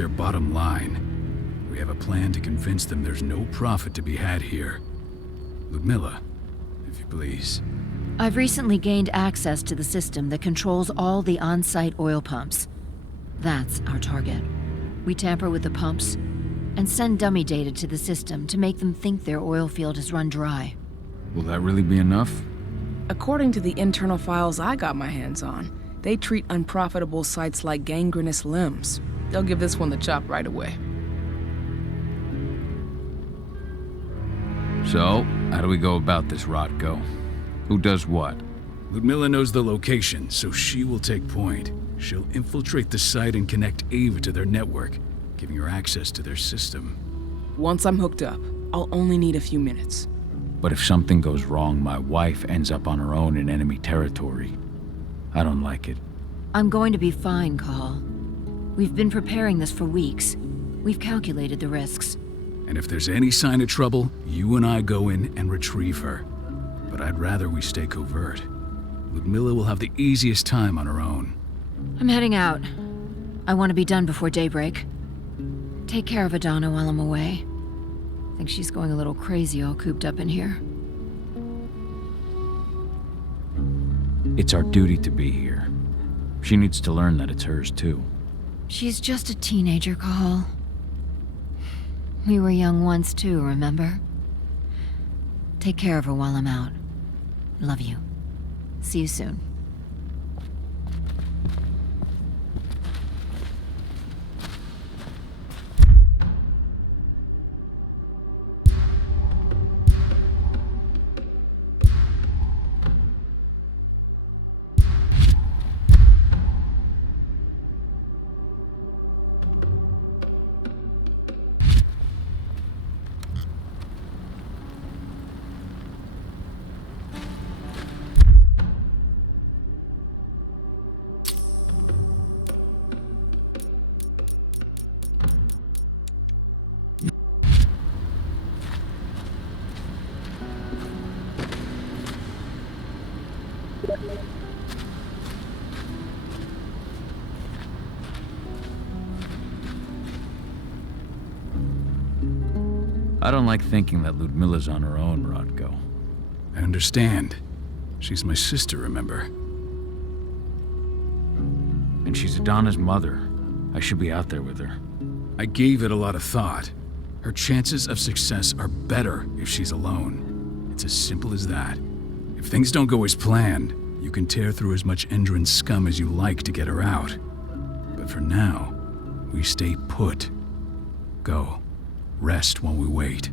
their bottom line. We have a plan to convince them there's no profit to be had here. Ludmilla, if you please. I've recently gained access to the system that controls all the on-site oil pumps. That's our target. We tamper with the pumps and send dummy data to the system to make them think their oil field has run dry. Will that really be enough? According to the internal files I got my hands on, they treat unprofitable sites like gangrenous limbs. They'll give this one the chop right away. So, how do we go about this, Rotko? Who does what? Ludmilla knows the location, so she will take point. She'll infiltrate the site and connect Ava to their network, giving her access to their system. Once I'm hooked up, I'll only need a few minutes. But if something goes wrong, my wife ends up on her own in enemy territory. I don't like it. I'm going to be fine, Call. We've been preparing this for weeks. We've calculated the risks. And if there's any sign of trouble, you and I go in and retrieve her. But I'd rather we stay covert. Ludmilla will have the easiest time on her own. I'm heading out. I want to be done before daybreak. Take care of Adana while I'm away. I think she's going a little crazy all cooped up in here. It's our duty to be here. She needs to learn that it's hers too. She's just a teenager, Call. We were young once too, remember? Take care of her while I'm out. Love you. See you soon. I don't like thinking that Ludmilla's on her own, Rotko. I understand. She's my sister, remember? And she's Adana's mother. I should be out there with her. I gave it a lot of thought. Her chances of success are better if she's alone. It's as simple as that. If things don't go as planned, you can tear through as much Endron scum as you like to get her out. But for now, we stay put. Go. Rest while we wait.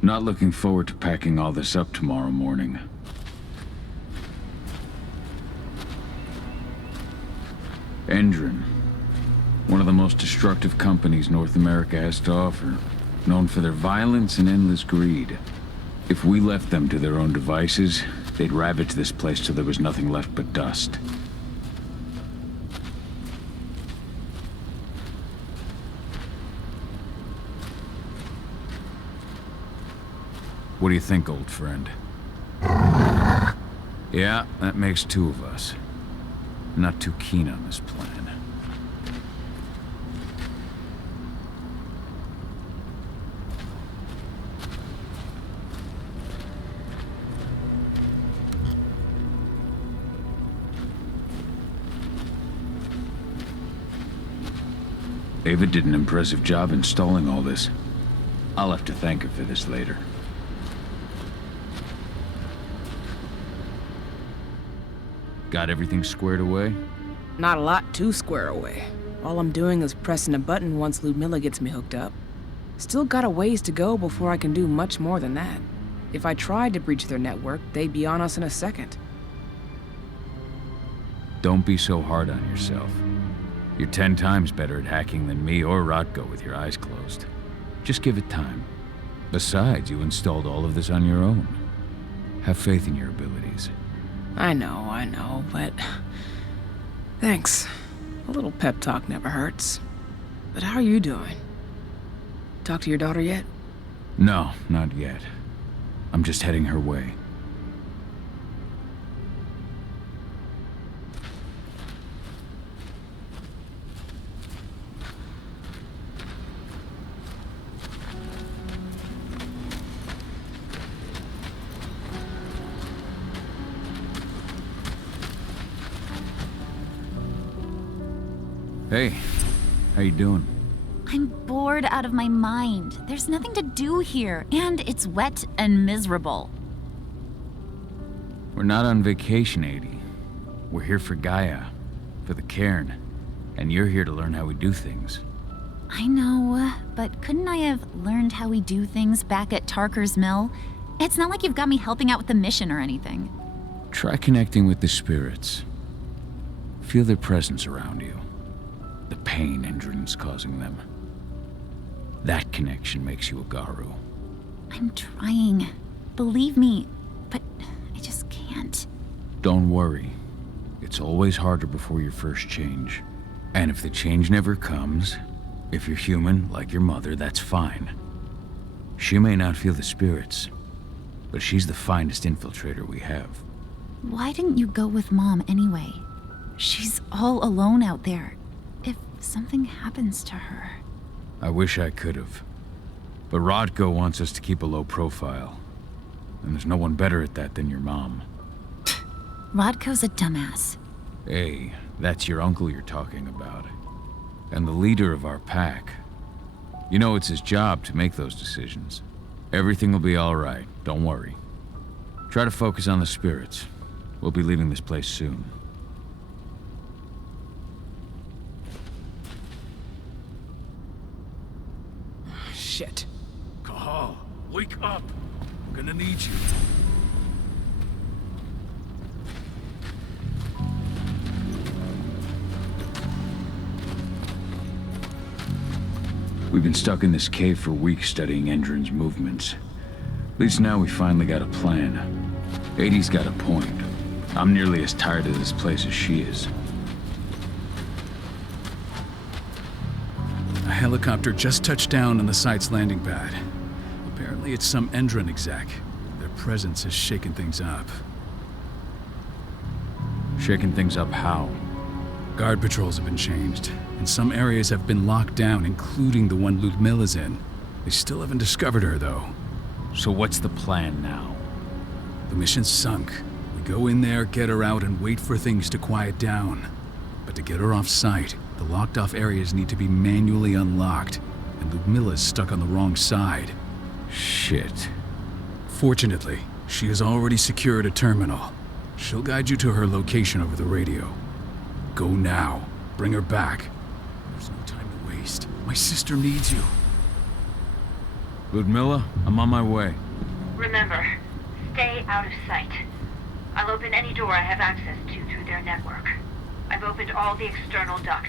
Not looking forward to packing all this up tomorrow morning. Endron. One of the most destructive companies North America has to offer. Known for their violence and endless greed. If we left them to their own devices, they'd ravage this place till there was nothing left but dust. What do you think, old friend? Yeah, that makes two of us. Not too keen on this plan. Ava did an impressive job installing all this. I'll have to thank her for this later. Got everything squared away? Not a lot to square away. All I'm doing is pressing a button once Ludmilla gets me hooked up. Still got a ways to go before I can do much more than that. If I tried to breach their network, they'd be on us in a second. Don't be so hard on yourself. You're 10 times better at hacking than me or Rotko with your eyes closed. Just give it time. Besides, you installed all of this on your own. Have faith in your abilities. I know, but... Thanks. A little pep talk never hurts. But how are you doing? Talk to your daughter yet? No, not yet. I'm just heading her way. Hey, how you doing? I'm bored out of my mind. There's nothing to do here, and it's wet and miserable. We're not on vacation, 80. We're here for Gaia, for the cairn, and you're here to learn how we do things. I know, but couldn't I have learned how we do things back at Tarker's Mill? It's not like you've got me helping out with the mission or anything. Try connecting with the spirits. Feel their presence around you. The pain Endrin's causing them. That connection makes you a Garu. I'm trying. Believe me, but I just can't. Don't worry. It's always harder before your first change. And if the change never comes, if you're human, like your mother, that's fine. She may not feel the spirits, but she's the finest infiltrator we have. Why didn't you go with Mom anyway? She's all alone out there. If something happens to her... I wish I could have. But Rodko wants us to keep a low profile. And there's no one better at that than your mom. Rodko's a dumbass. Hey, that's your uncle you're talking about. And the leader of our pack. You know it's his job to make those decisions. Everything will be all right, don't worry. Try to focus on the spirits. We'll be leaving this place soon. Shit. Cahal, wake up! I'm gonna need you. We've been stuck in this cave for weeks studying Endrin's movements. At least now we finally got a plan. 80's got a point. I'm nearly as tired of this place as she is. A helicopter just touched down on the site's landing pad. Apparently it's some Endrin exec. Their presence has shaken things up. Shaking things up how? Guard patrols have been changed, and some areas have been locked down, including the one Ludmilla's in. They still haven't discovered her, though. So what's the plan now? The mission's sunk. We go in there, get her out, and wait for things to quiet down. But to get her off site, the locked-off areas need to be manually unlocked, and Ludmilla's stuck on the wrong side. Shit. Fortunately, she has already secured a terminal. She'll guide you to her location over the radio. Go now. Bring her back. There's no time to waste. My sister needs you. Ludmilla, I'm on my way. Remember, stay out of sight. I'll open any door I have access to through their network. I've opened all the external ducts.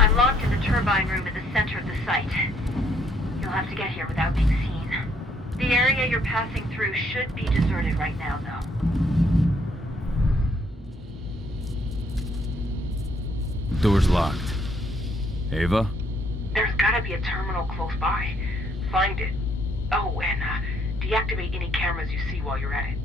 I'm locked in the turbine room at the center of the site. You'll have to get here without being seen. The area you're passing through should be deserted right now, though. Door's locked. Ava? There's gotta be a terminal close by. Find it. Oh, and deactivate any cameras you see while you're at it.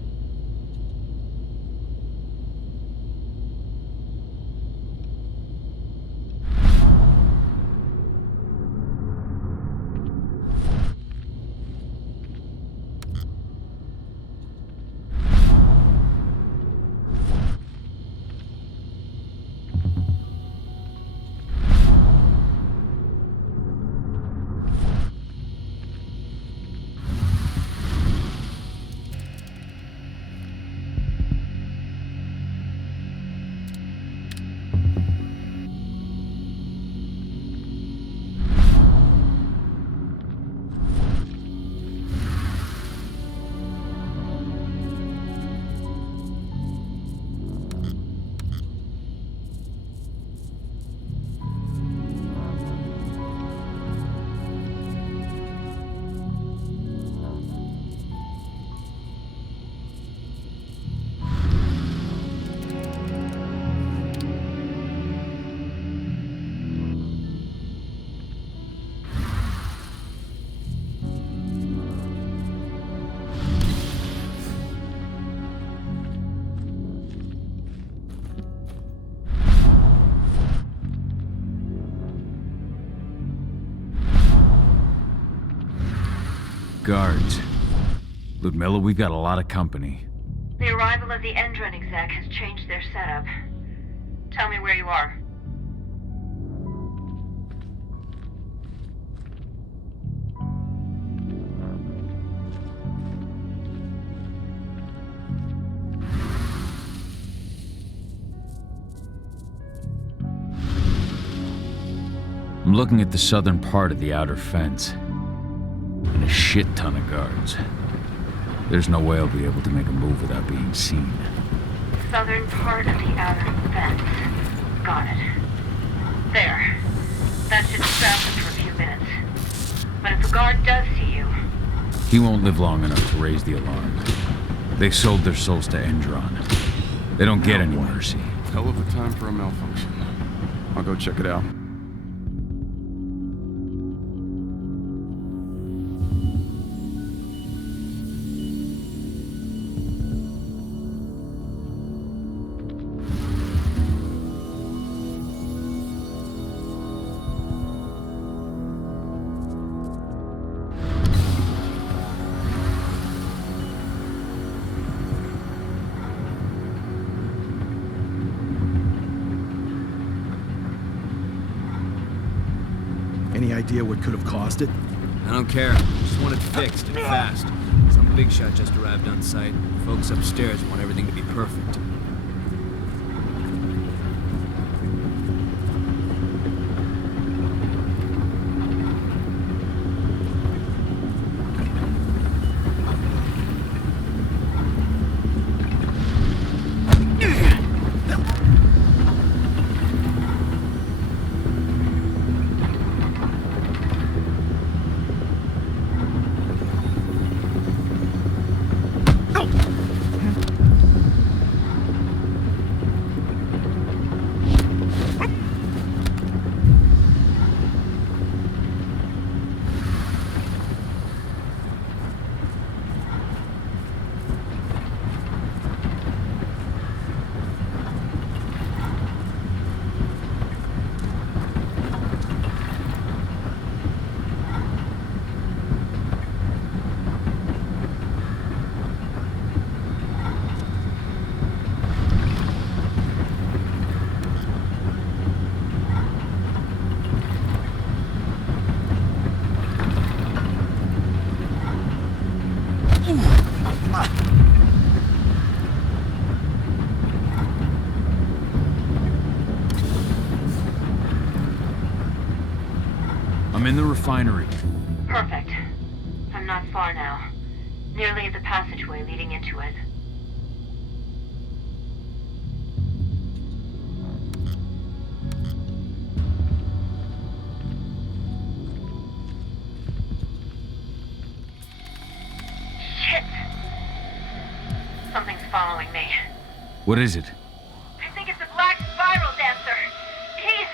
guards. Ludmilla, we've got a lot of company. The arrival of the Endron exec has changed their setup. Tell me where you are. I'm looking at the southern part of the outer fence. And a shit ton of guards. There's no way I'll be able to make a move without being seen. Southern part of the outer fence. Got it. There. That should stop them for a few minutes. But if a guard does see you... He won't live long enough to raise the alarm. They sold their souls to Endron. They don't get any mercy. Hell of a time for a malfunction. I'll go check it out. Any idea what could have caused it? I don't care. Just want it fixed and fast. Some big shot just arrived on site. Folks upstairs want everything to be perfect. I'm in the refinery. Perfect. I'm not far now. Nearly at the passageway leading into it. Shit! Something's following me. What is it? I think it's a black spiral dancer. He's...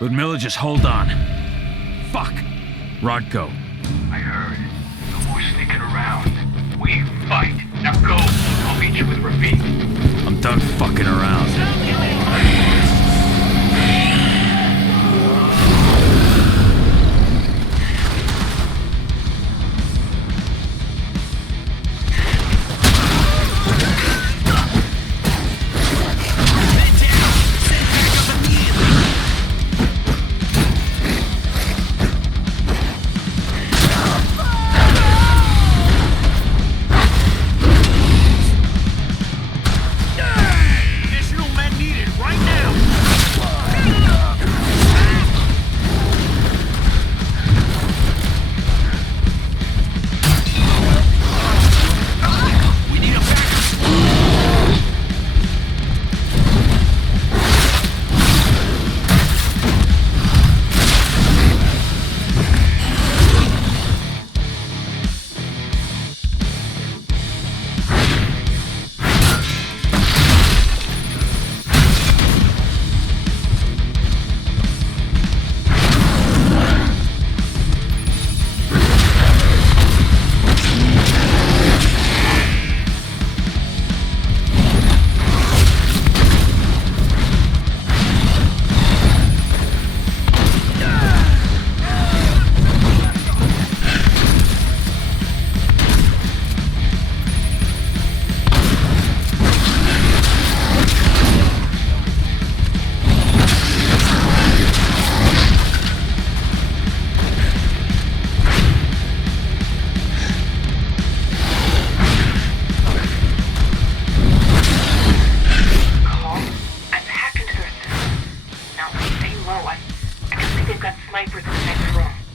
Ludmilla, just hold on. Fuck! Rodko. I heard. No more sneaking around. We fight. Now go. I'll meet you with Rafik. I'm done fucking around. Additional men needed right now. got snipers in the next room.